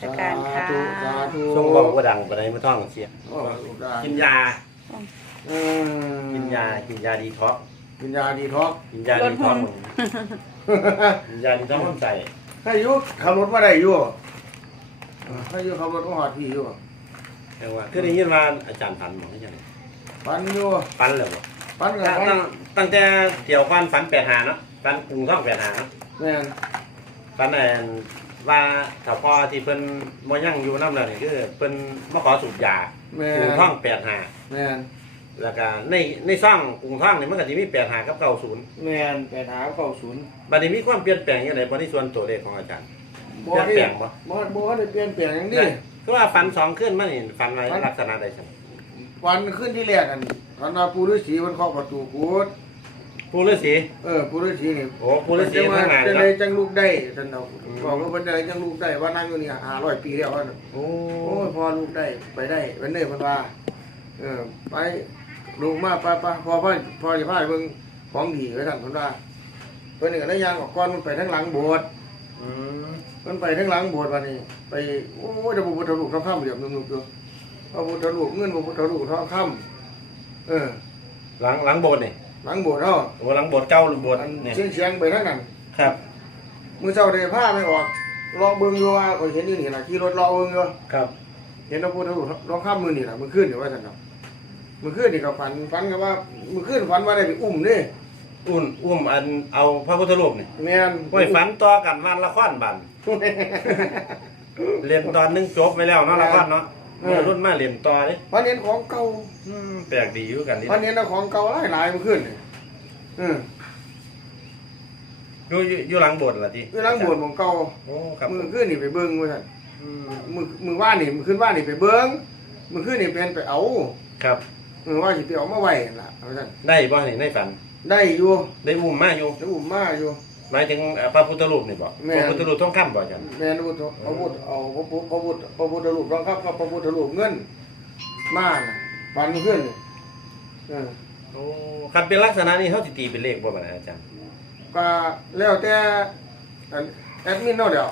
สการค่ะ สาธุสาธุช่วงบอกว่าดังไปไหนมาท่องเสียโอ้ได้กินยา อืมกินยา กินยาดีท็อกซ์กินยาดีท็อกซ์กินยาดีท็อกซ์กินยาดีท็อกซ์มันใส่ให้อยุขับรถมาได้อยู่เออให้อยุขับรถมาหอดพี่อยู่แต่ว่าคือได้ยินว่าอาจารย์ฝันบอกให้ยังไงปันอยู่ฝันเลยบ่ปันกับตั้งปัตั้นงตั้งแต่เที่ยวฟันฝันแปดหาเนาะฝันกรุงท่องแปดหาเนาะแม่นฝันแอน ว่าถ้าพ่อที่เพิ่นบ่ยังอยู่นำแล้วนี่คือเพิ่นมาขอสูบยาแม่กรุงนท่องแปดหาแม่นแล้วก็ในในซ่องกรุงท่องนี่มันก็สิมีแปดหากับเก้าศูนย์แม่นไปหาเข้าศูนย์บัดนี้มีความเปลี่ยนแปลงยังไงบ่ที่ส่วนตัวเลขของอาจารย์ บ่เปลี่ยนได้แปลงบ่ บ่บ่ได้เปลี่ยนแปลงอย่างนี้คือว่าฝันสองขึ้นมานี่ฝันอะไรลักษณะใดจังวันขึ้นที่แรกกันตอนว่าปูฤาษีมันเคาะประตูกูด ปู่ฤาษี เออปูฤาษีนี่โอ้ปู่ฤาษีเพิ่นทางจะงานจะเนาะได้จังลูกได้ท่านเอาอืมบอกว่าเพิ่นจะได้จังลูกได้ว่านั่งอยู่นี่500ปีแล้วว่าน่ะโอ้โอ้ยพอลูกได้ไปได้เป็นเน่เพิ่นว่าเออไปลูกมาไปไปพอพ่อพอจะพาไปเบิ่งของดีไว้ท่านเพิ่นว่าเพิ่นนี่ก็ได้ย่างออกก่อนมันไปทางหลังโบสถ์ อืมมันไปทางหลังโบสถ์วันนี้ ไปโอ้ยเดี๋ยวพระพุทธรูปทองคำเหลี่ยมนุ่มๆอยู่พระพุทธรูปเงินพระพุทธรูปทองคำเออหลังหลังโบสถ์นี่ หลังโบสถ์เนาะโอ้หลังโบสถ์เก่าหรือโบสถ์อันเนี่ยเชียงเชียงๆไปทางนั้นครับมื้อเช้าได้ผ้าไม่ออกรอเบิ่งอยู่ว่าก็เห็นอยู่นี่ล่ะขี่รถรอเบิ่งอยู่ครับเห็นพระพุทธรูปทองคำมือนี่ล่ะมื้อคืนนี่ว่าซั่นเนาะมื้อคืนนี่ก็ฝันฝันก็ว่ามื้อคืนฝันว่าได้ไปอุ้มเด้อุ่นอุ้มอันเอาพระพุทธรูปนี่แม่นไว้ฝันต่อกันวันละครบันเรียนตอนหนึงจบไปแล้วเนาะละครเนาะ เมื่อรุ่นมาเรียนต่อนี่ฝันเห็นของเก่าอืมแปลกดีอยู่กันนี่ฝันเห็นเอาของเก่าหลายๆมื้อคืนนี่อืออยู่อยู่อยู่หลังโบสถ์ล่ะติอยู่หลังโบสถ์ของเก่าโอ้ครับมื้อคืนนี่ไปเบิ่งว่าซั่นอืมมื้อมื้อว่านนี่มื้อคืนว่านนี่ไปเบิ่งมื้อคืนนี่เป็นไปเอาครับเออว่าสิไปเอามาไว้นั่นล่ะว่าซั่นได้บ่นี่ในฝันได้อยู่ได้อุ้มมาอยู่แล้วอุ้มมาอยู่ หมายถึงเอ่อพระพุทธรูปนี่บ่แม่พระพุทธรูปทองคำบ่อาจารย์แม่นพุทธพระพุทธเอาพระพุทธพระพุทธพระพุทธรูปรองครับกับพระพุทธรูปเงินมาน่ะฝันขึ้นนี่เออโอ้คันเป็นลักษณะนี้เฮาสิตีเป็นเลขบ่บัดนี้อาจารย์ก็แล้วแต่อันแอดมินเนาะเดี๋ยว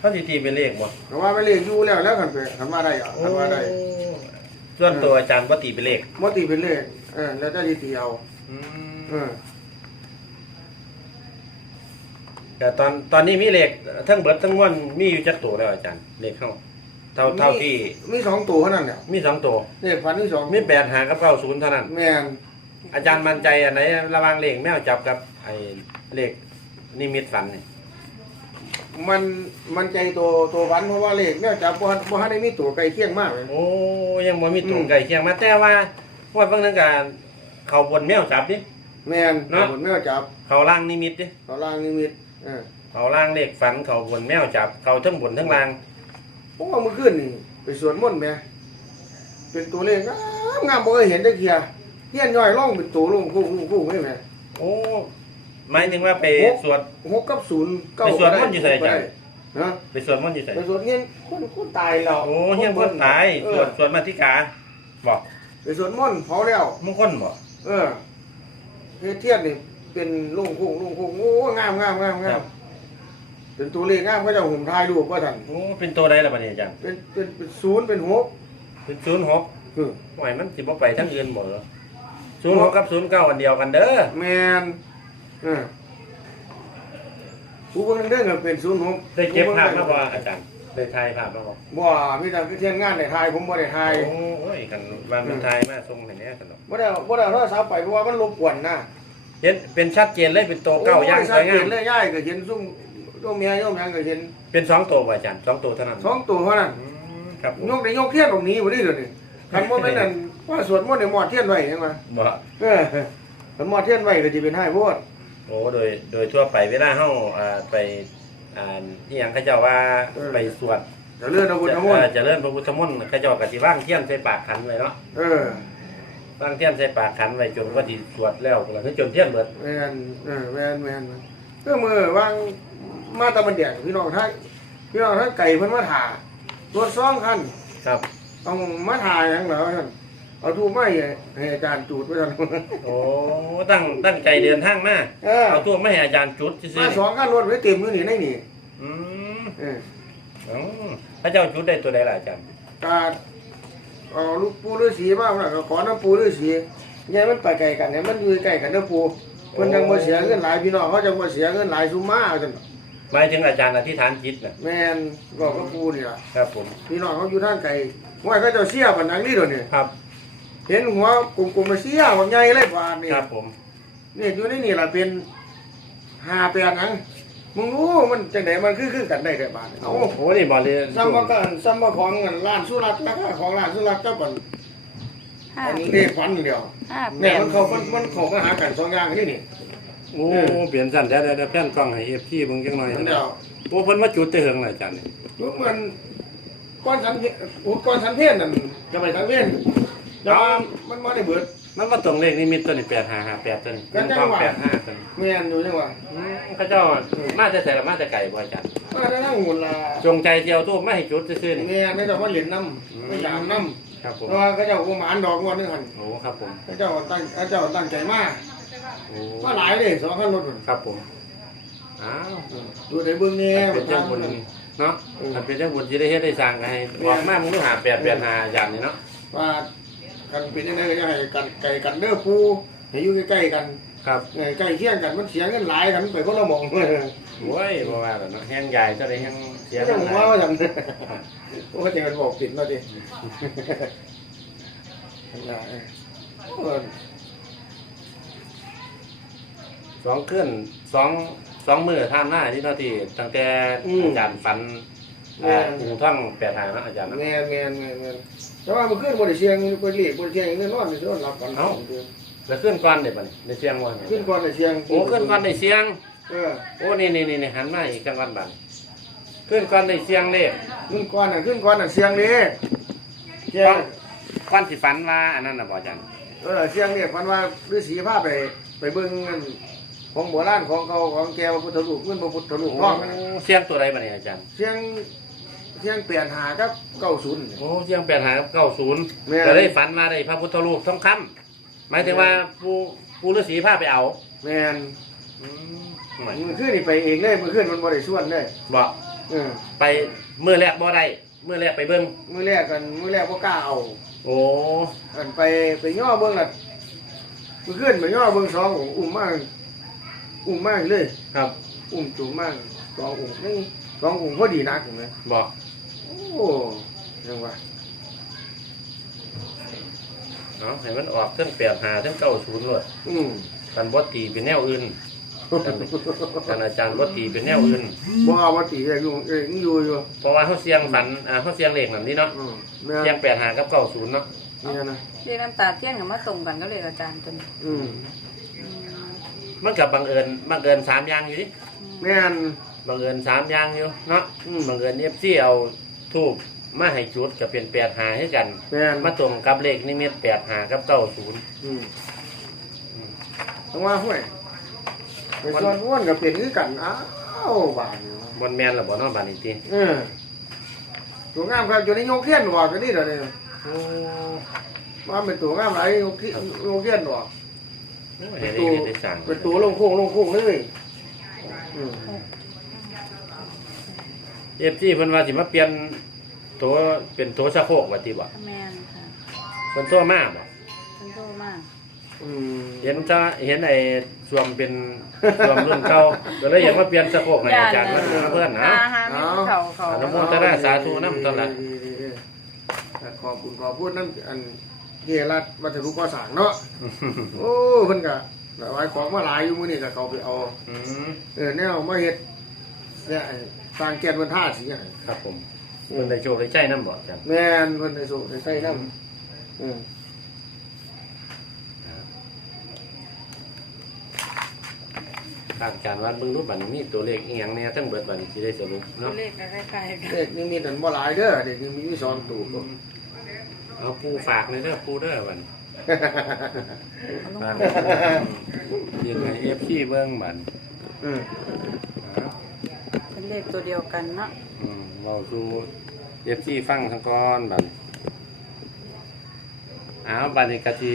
เฮาสิตีเป็นเลขบ่แต่ว่าไม่เลขอยู่แล้วแล้วกันไปคันมาได้อะคันมาได้ส่วนตัวอาจารย์บ่ตีเป็นเลขบ่ตีเป็นเลขเออแล้วแต่สิตีเอาอืม เออแต่ตอนตอนนี้มีเลขทั้งเบิดทั้งมวลมีอยู่จักตัวแล้วอาจารย์เลขเข้าเท่าเท่าที่มีสองตัวเท่านั้นเนี่ยมีสองตัวเลขฝันมีสองมีแปดหากับเก้าศูนย์เท่านั้น แม่นอาจารย์มั่นใจอันไหนระหว่างเลขแมวจับกับไอ้เลขนิมิตฝันนี่มันมันใจตัวตัวฝันเพราะว่าเลขเนี่ยจะบ่ทันบ่ทันได้มีตัวใกล้เคียงมากเลย โอ้ยังบ่มีตัวอืมไก่เคียงมาแต่ว่าว่าบางนึงการเขาบนแมวจับดิแม่นเนาะ ผลแม่จับเขาล่างนิมิตดิเขาล่างนิมิต เออเขาล่างเลขฝันเขาบนแมวจับเขาทั้งบนทั้งล่างผมเอามือขึ้นนี่ไปสวนมนต์แหม่เป็นตัวเลขงามงามบ่เคยเห็นได้เทียเฮียนย่อยล่องเป็นตัวลงคู่คู่คู่ไม่แหม่โอ้หมายถึงว่าไปสวดหกกับศูนย์เก้าไปสวดมนต์อยู่ไสจ๊ะนะไปสวดมนต์อยู่ไสไปสวนเฮียนคนคนตายแล้วโอ้เฮียนคนตายเอสอวดสวดมาธิกาบอกไปสวนมนต์เผาแล้วมงคลบ่เออเฮ็ดเทียนนี่ เป็นลุงคู่ลุงคู่โอ้งามงามงามงามเป็นตัวเลขงามก็จะหุ่มทายรูปว่าท่านโอ้เป็นตัวใดล่ะบัดนี้อาจารย์เป็นเป็นเป็นศูนย์เป็นหกเป็นศูนย์หกคือหวยมันสิบ่ไปทั้งอื่นบ่เหรอศูนย์หกกับศูนย์เก้าอันเดียวกันเด้อแมนเออผู้เบิ่งเด้งก็เป็นศูนย์หกได้เก็บภาพมาบ่อาจารย์ได้ถ่ายภาพมาบ่บ่มีแต่คือเทียนงานได้ทายผมบ่ได้ทายโอ้ยกันวางเป็นถ่ายมาส่งให้แหน่กันเนาะบ่ได้บ่ได้เอาโทรศัพท์ไปเพราะว่ามันรบกวนนะ เห็นเป็นชัดเจนเลยเป็นตัวเก้าอย่างโชัสดวยเจงามนเลยยายก็เห็นซุ่มโยมเมียโยมหยังก็เห็น เป็นสองตัวบ่อาจารย์สองตัวเท่านั้นสองตัวเท่านั้นอืมครับผมยกได้ยกเทียนตรงนี้บ่ได้เดี๋ยวนี้คันบ่แม่นนั่นว่าสวดมนต์ได้หมอดเทียนไว้จังว่าบ่เออคันหมอดเทียนไว้ก็สิเป็นให้โพดโอ้โดยโดยทั่วไปเวลาเฮาอ่าไปอ่าที่หยังเขาเจ้าว่าไปสวดเดี๋ยวเลื่อนเอาบุญจะทั้งหมดเอ่อเจริญพระพุทธมนต์เขาเจ้าก็สิว่างเทียนใส่ปากขันไว้เนาะเออ ว่างเทียนใส่ปากขันไว้จนกว่าสิสวดแล้วแล้วคือจนเทียนเบิดแม่นเออแม่นแม่นเพื่อมือวางมาตะบันแดงพี่น้องท่านพี่น้องท่านไก่เพิ่นมาถ่ารถซ่องคันครับ เอามาถ่ายหยังเหรอท่านเอาทูบไม้ให้อาจารย์จูดไว้ท่านโอ้ตั้งตั้งใจเดินทางมาเออเอาตัวไม่ให้อาจารย์จุดซื่มาอสองคันรถไว้เต็มอยู่นี่ในนี่ๆอืมเอออ๋อพระเจ้าจุดได้ตัวใดล่ะอาจารย์กา เอาลูกปูฤาษีมาพุ่นน่ะก็ขอน้ำปูฤาษียายมันไปไกลกันเนี่ยมันอยู่ใกล้กันเด้อปูเพิ่นจังบ่เสียเงินหลายพี่น้องเขาจังบ่เสียเงินหลายซุมมาจังหมายถึงอาจารย์อธิษฐานจิตน่ะแม่นบอกกับปูนี่ล่ะครับผมพี่น้องเขาอยู่ทางไกลห้วยเขาเจ้าเสียปานนังนี่เดี๋ยวนี้ครับ เห็นหัวกลุ่มๆมาเสียว่าใหญ่เลยบาดนี่ครับผมนี่อยู่ในนี่ล่ะเป็นห้าแปดหนัง มึงรู้มันจังไดมันคือคือกันได้แต่บาดนี่โอ้เอ้าโหนี่บอลเลยซ้ำว่ากันซ้ำว่าของเงินร้านสุรัตน์ราคาของร้านสุรัตน์เจ้าปันห้าอันนี้เรียกฟันเดียวห้าแปเนี่ยดมันเขามันมันของมาหากันสองอย่างนี่นี่โอ้เปลี่ยนสั่นเดี๋ยวเดี๋ยวเดี๋ยวแผ่นกล้องให้เอฟซีเบิ่งจังหน่อยมันเดียวโอ้เพิ่นมาจุดแต่เหิงล่ะอาจารย์นี่ทุกมันก้อนสันเพอุดก้อนสันเพศนั่นจะไปสันเพศแต่ว่ามันมาได้เบิด มันมาตรงเลขนี่มีตัวนี้8558ตัวนี้ก็จังหวะ85ตัวนี้แม่นอยู่จังหวะอืมเขาเจ้ามาแต่แต่ละมาแต่ไก่บ่อาจารย์มาได้นั่งหุ่นละจงใจเจียวตู้ไม่ให้จุดซื่อๆนี่ แม่นไม่ต้องมาเหรียญน้ำไม่อยากน้ครับผำมเพราะว่าเขาเจ้ากุมารดอกงวดนึงหันโอ้ครับผม เขาเจ้าตั้งเขาเจ้าตั้งใจมากโอ้มาหลายเลยสองคันรถพุ่นครับผม อ้าว ดูในเบื้องนี้เป็นเจ้าบุญเนาะถ้าเป็นเจ้าบุญจะได้เฮ็ดได้สร้างให้บอกมามึงต้องหาแปดแปดหาอย่างนี้เนาะ ว่า กันเป็นยังไงก็จะให้กันไก่กันเด้อปูให้อยู่ใกล้ๆกันครับเออใกล้เคียงกันมันเสียเงินหลายกันไปคนละหมองเลยโอ้ยบ่ว่าแล้วเนาะแห้งใหญ่เจ้าได้แห้งเสียเจ้าเงินหัหวลายว่าจังโอ้ยจะกันบอกผิดมาดิเออสองขึ้นสองสองมือท่ามหน้าที่เนาะที่ตั้งแต่อาจารย์ฝัน อ่าอูท่องแปดหาเนาะอาจารย์เนาะแม่นแม่นแม่นแม่นแต่ว่ามันขึ้นบริเชียงบริเลียบริเชียงเงินนอนมันจะนอนหลับกันแล้วขึ้นก่อนเดี๋ยวบัดนี้ในเสียงว่าไงขึ้นก่อนในเชียงโอ้ขึ้นก่อนในเสียง เออโอ้นี่นี่นี่หันมาอีกจังก่อนบัดขึ้นก่อนในเสียงเลขขึ้นก่อนน่ะขึ้นก่อนน่ะเชียงนี้เชียงก่อนสิฝันว่าอันนั้นน่ะบ่อาจารย์ เออเชียงเนี่ยพันว่าฤาษีพาไปไปเบิ่งเงินของโบราณของเขาของแกพระพุทธรูปเงินพระพุทธรูปโอ้ร้องน่ะเสียงตัวใดบัดนี้อาจารย์ เชียง เชียงเปลี่ยนหากับเก้าศูนย์ โอ้เสียงแปดหาเก้าศูนย์แม่น ก็เลยฝันว่าได้พระพุทธรูปทองคำหมายถึงว่าปูปูฤาษีพาไปเอาแมนอืมมันขึ้นนี่ไปเองเลยมันขึ้นมันบ่ได้ส่วนเลยบอกเออไปเมื่อแรกบ่ได้เมื่อแรกไปเบิ่งมื้อแรกกันมื้อแรกบ่กล้าเอาโอ้อันไปไปย่อเบิ่งน่ะมันขึ้นไปย่อเบิ่งสององค์อุ้มมากอุ้มมากเลย ครับ อุ้มจุ่มมากสององค์นี่สององค์พอดีนักเห็นไหมบอก โอ้ยังว่าเนาะให้มันออกทั้งแปดหาทั้งเก้าศูนย์เลยอืมกันบ่ตีเป็นแนวอื่นกันอาจารย์บ่ตีเป็นแนวอื่นบ่เอามาตีเลยอยู่เองอยู่อยู่เพราะว่าเขาเสียงฝันอ่าเขาเสียงเลขนั่นนี่เนาะอืมแม่เสียงแปดหากับเก้าศูนย์เนาะเนี่ยนะเรียกน้ำตาเทียนกับมาตรงกันก็เลยอาจารย์จนอืมอืมมันกับบังเอิญบังเอิญสามอย่างอยู่ดิแม่น บังเอิญสามอย่างอยู่เนาะอืม บังเอิญเอฟซีเอา ทูบมาให้จุดกับเป็นแปดหาให้กัน แม่นมาตรงกับเลขนิมิตแปดหากับเก้าศูนย์ อืมต้องว่าห้วยในส่วนอ้วนก็เป็นคือกันอ้าวบานบนแมนหรือบ่เนอบานอีกทีเออตัวงามครับอยู่ในโยกเขียนหวกันนี่เดี๋ยวนี้โอ้ว่าเป็นตัวงามหลายโยกเขียนโยกเขียนหวเห็นได้เห็นได้สั่งเป็นตัวลงโค้งลงโค้งเลยอืม เอฟซีเพิ่นว่าสิมาเปลี่ยนตัวเป็นตัวชะโครกว่าติบ่แมนค่ะเพิ่นตัวมาบ่ฉันโตมากอืมเห็นจะเห็นไอ้สวมเป็นสวมรุ่นเก่าก็เลยอยากมาเปลี่ยนชะโครกให้อาจารย์มาเพื่อนนะหาหาไม่เขาเขาอนุโมทนาสาธุนำตอนละดีๆๆขอบคุณขอบพูดนั่นอันเฮรัตวัตถุก่อสร้างเนาะ โอ้เพิ่นก็แบบว่าของมาหลายอยู่มื้อนี้ก็เขาไปเอา อืม เออแนวมาเฮ็ดเนี่ย สร้างแก่นบนท่าสิหยังครับผมเพิ่นได้โชคได้ใจนำบ่อาจารย์แม่นเพิ่นได้สู้ได้ใส่นำอืมทางอาจารย์วัดเบิ่งรูปบัดนี้มีตัวเลขอีหยังแหน่ทั้งเบิดบัดนี้สิได้สรุปตัวเนาะเลขก็คล้ายๆกันเด็กนี่มีแต่บ่หลายเด้อเด็กนี่มีอยู่สองตัว เอาปูฝากเลยเด้อปูเด้อบัดนี้เอาลงฝากเรียนให้ FC เบิ่งบัดอืม เป็นเลขตัวเดียวกันเนาะอืมเราสู่เอฟซีฟังทั้งก้อนบัดอ้าวบัดนี้กะที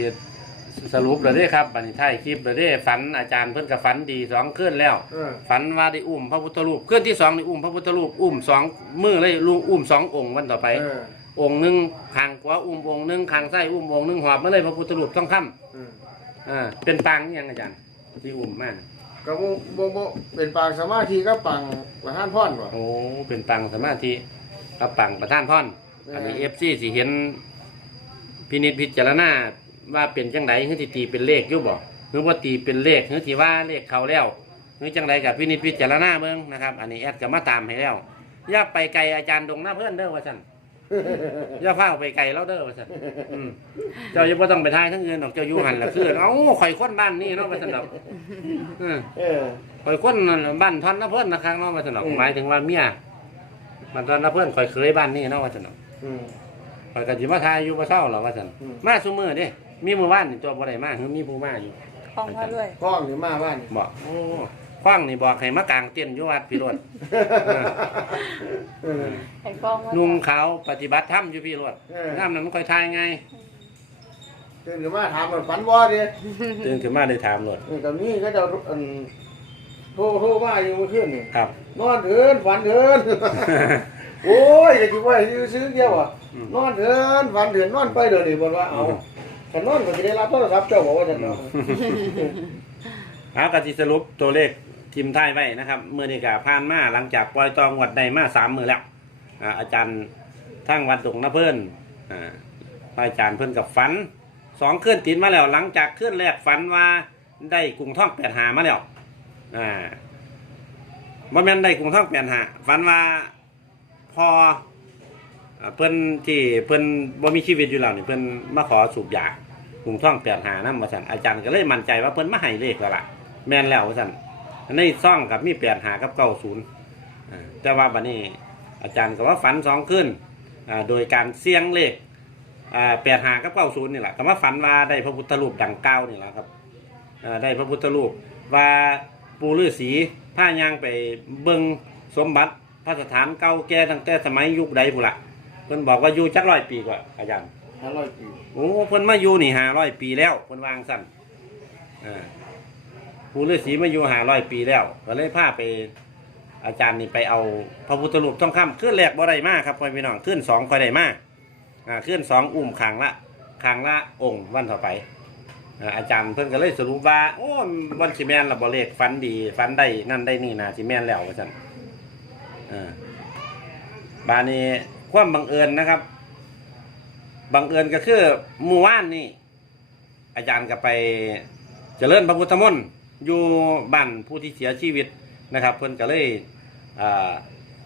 สสรุปเลยเด้ครับบัดนี้ท้ายคลิปเลยเด้ฝันอาจารย์เพิ่นก็ฝันดีสองคืนแล้ว เออฝันว่าได้อุ้มพระพุทธรูปเคลื่อนที่สองนี่อุ้มพระพุทธรูปอุ้มสองมือเลยลูกอุ้มสององค์วันต่อไป เออองค์หนึ่งข้างขวาอุ้มองค์หนึ่งข้างซ้ายอุ้มองค์หนึ่งหอบมาเลยพระพุทธรูปต้องคเออำอ่าเป็นปางนี่ยังอาจารย์ที่อุ้มมาน่ะ ก็บ่บ่บ่เป็นปางสมาธิก็ปังประธานพรบ่โอ้เป็นปางสมาธิกับปางประธานพรอันนี้เอฟซีสิเห็นพินิจพิจารณาว่าเป็นจังไดหรือที่ตีเป็นเลขอยู่บ่หรือว่าตีเป็นเลขหรือที่ว่าเลขเขาแล้วหรือจังไดกับพินิจพิจารณาเบิ่งนะครับ อันนี้แอดก็มาตามให้แล้วอย่าไปไกลอาจารย์ดงหน้าเพื่อนเด้อว่าซั่น อย่าฟ้าวไปไกลแล้วเด้อว่าซั่นอืมเจ้าอย่าบ่ต้องไปทายทั้งอื่นดอกเจ้าอยู่หันละคือเอ้าข่อยคนบ้านนี่เนาะว่าซั่นดอกเออเออ ข่อยคนนั่นบ้านทอนนะเพิ่นนะครับเนาะว่าซั่นดอกอืม หมายถึงว่าเมียบ้านทอนนะเพิ่นข่อยเคยบ้านนี่เนาะว่าซั่นดอกอืม ข่อยก็สิมาทายอยู่บ่เช้าหรอกว่าซั่นอืม มาซุมื้อเด้มีมื้อวานนี่ตัวบ่ได้มาคือมีผู้มาอยู่ห้องพระด้วย กล้องนี่มาบ้านบอกโอ้ ขว้างนี่บอกให้มากางเต้นท์อยู่วัดพี่รถเออ ไอ้กล้องว่านุ่งขาวปฏิบัติธรรมอยู่พี่รถเออ น้ำนั้นมันค่อยทายไง ตื่นขึ้นมาถามมันฝันบ่ดิตื่นขึ้นมาได้ถามรถนี่กับนี่ก็จะอันโทรโทรมาอยู่เมื่อคืนนี่ครับ นอนเถินฝันเถิน โอ้ยจะคิดว่าซื้อซื้อเกี่ยวอะอืมนอนเถินฝันเถินนอนไปเดี๋ยวนี้บอกว่าเอาถ้านอนก็จะได้รับโทรศัพท์เจ้าบอกว่าจะนอนเอากติสรุปตัวเลข ทีมไทายไว้นะครับเมื่อนี้ก็ผ่านมาหลังจากปล่อยตองวัดใดมาสามมือแล้วอ่าอาจารย์ทั้งวัดดงนะเพิ่นอ่าพระอาจารย์เพิ่อนกับฝันสองเคลื่อนติดมาแล้ว หลังจากเคลื่อนแรกฝันว่าได้กรุงท่องแปดหามาแล้วอ่าบ่แม่นได้กรุงท่องแปดหาฝันว่าพอเพิ่นที่เพิ่นบ่มีชีวิตอยู่แล้วนี่เพิ่นมาขอสูบยากรุงท่องแปดหานั่นมาสั่นอาจารย์ก็เลยมั่นใจว่าเพิ่นมาให้เลขแล้วล่ะแม่นแล้วว่าสั่น ในซ่องกับมีแปดหากับเก้าศูนย์แต่ว่าบัดนี้อาจารย์ก็ว่าฝันสองขึ้นอ่าโดยการเสี่ยงเลขแปดหากับเก้าศูนย์นี่แหละก็ว่าฝันว่าได้พระพุทธรูปดังเก้านี่แหละครับอ่าได้พระพุทธรูปว่าปูฤาษีผ้ายางไปเบิงสมบัติพระสถานเก่าแก่ตั้งแต่สมัยยุคใดพุ่นละเพิ่นบอกว่าอยู่จักร้อยปีกว่าอาจารย์ห้าร้อยปีโอ้เพิ่นมาอยู่นี่ห้าร้อยปีแล้วเพิ่นวางสั่นอ่า ผู้ฤาษีมาอยู่หาร้อยปีแล้วก็เลยพาไป อาจารย์นี่ไปเอาพระพุทธรูปทองคำขึ้นแรกบ่ได้มากครับพ่อพี่น้องขึ้นสองค่อยได้มาอ่าขึ้นสองอุ้มขางละขางละองค์วันต่อไปอ่าอาจารย์เพิ่นก็เลยสรุปว่าโอ้วันสิแมนละบ่เลขฝันดีฝันได้นั่นได้นี่นะสิแมนแล้วว่าซั่นอ่าบานี้ความบังเอิญนะครับบังเอิญก็คือเมื่อวานนี่อาจารย์ก็ไปเจริญพระพุทธมนต์ อยู่บ้านผู้ที่เสียชีวิตนะครับ เพิ่นก็เลยอ่า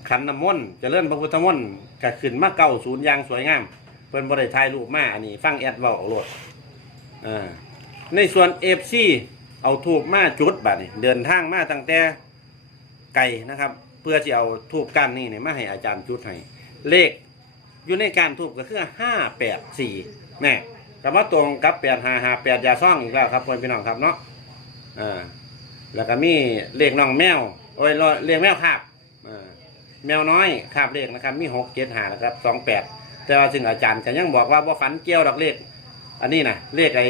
ขันน้ำมนต์เจริญพระพุทธมนต์ก็ขึ้นมาเก้าศูนย์อยางสวยงาม เพิ่นบริถ่ายรูปมาอันนี้ฟังแอดเว้าเอาโลดอ่าในส่วนเอฟซีเอาทูบมาจุดบัดนี้เดินทางมาตั้งแต่ไกลนะครับ เพื่อจะเอาทูบก้านนี่เนี่ยมาให้อาจารย์จุดให้เลขอยู่ในการทูบก็คือห้าแปดสี่แน่กับว่าตรงกับแปดห้าห้าแปดยาซ่องอีกแล้วครับเพื่อนพี่น้องครับเนาะ อ่าแล้วก็มีเลขน้องแมวโอ้ยเลขแมวคาบอ่าแมวน้อยคาบเลขนะครับ มีหกเจ็ดหานะครับสองแปดแต่ว่าซึ่งอาจารย์ก็ยังบอกว่าบ่ฝันเกี่ยวดอกเลข อันนี้นะเลขไอ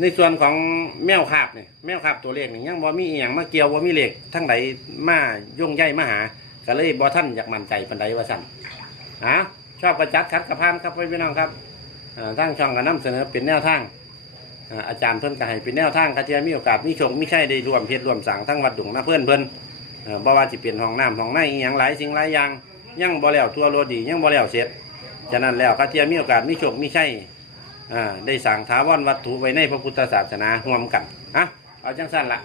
ในส่วนของแมวคาบเนี่ยแมวคาบตัวเลขนี่ยังบ่มีเอหย่างมาเกี่ยวบ่มีเลขทั้งใดมาย่งใยมาหาก็เลยบ่ท่านอยากมั่นใจปันใดว่าสั่นอะชอบกระจัดคัดกระพานครับพี่น้องครับอ่าทางช่องก็นำเสนอเป็นแนวทาง อ่าอาจารย์เพิ่นก็ให้เป็นแนวทางกระเทียมมีโอกาสมีชคมีชัยได้รวมเพชรรวมสังทั้งวัดดุงนะเพื่อนเพิ่นเอ่อบ่ว่าสิเป็นห้องน้ำห้องในอีหยังหลายสิ่งหลายอย่างยังบ่แล้วทั่วโลดียังบ่แล้วเสร็จฉะนั้นแล้วกระเทียมมีโอกาสมีชคมีชัยอ่าได้สั่งถาวรวัตถุไว้ในพระพุทธศาสนาร่วมกันอะเอาจังสั้นละ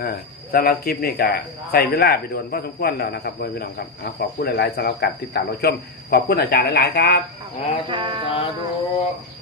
อ่าสำหรับคลิปนี้ก็ใส่เวลาไปโดนพอสมควรแล้วนะครับพี่น้องครับอ่าขอบคุณหลายๆสำหรับการติดตามเราชมขอบคุณอาจารย์หลายๆครับ สาธุสาธุ